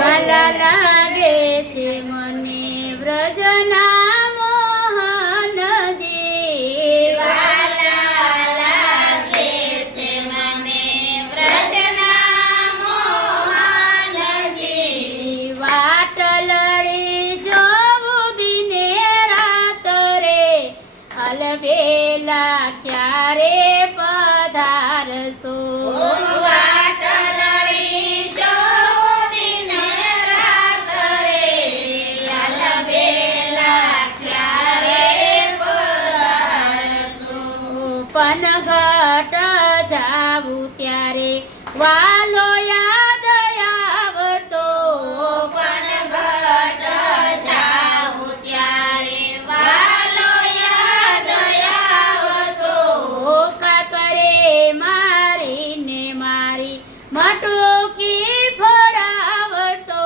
વાલા લાગે છે મને વ્રજના મોહનજી, વાલા લાગે છે મને વ્રજના મોહનજી, વાટ લડી જોવું દિને રાત રે, અલબેલા ક્યારે પધારશો. વાટ લડી જોવું દિને રાત રે, અલબેલા ક્યારે પધારશો. પનઘટ જાવું ત્યારે વાલો યાદ આવતો, પનઘટ જાઉં ત્યારે વાલો યાદ આવતો. કાકરે મારીને મારી મટુકી ફોડાવતો,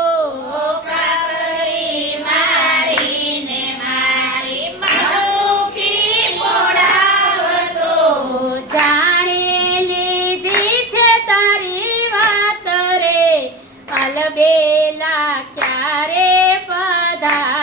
કાકરી મારીને મારી મટુકી ફોડાવતો. જાણી લીધી છે તારી વાત રે, અલબેલા ક્યારે પધાર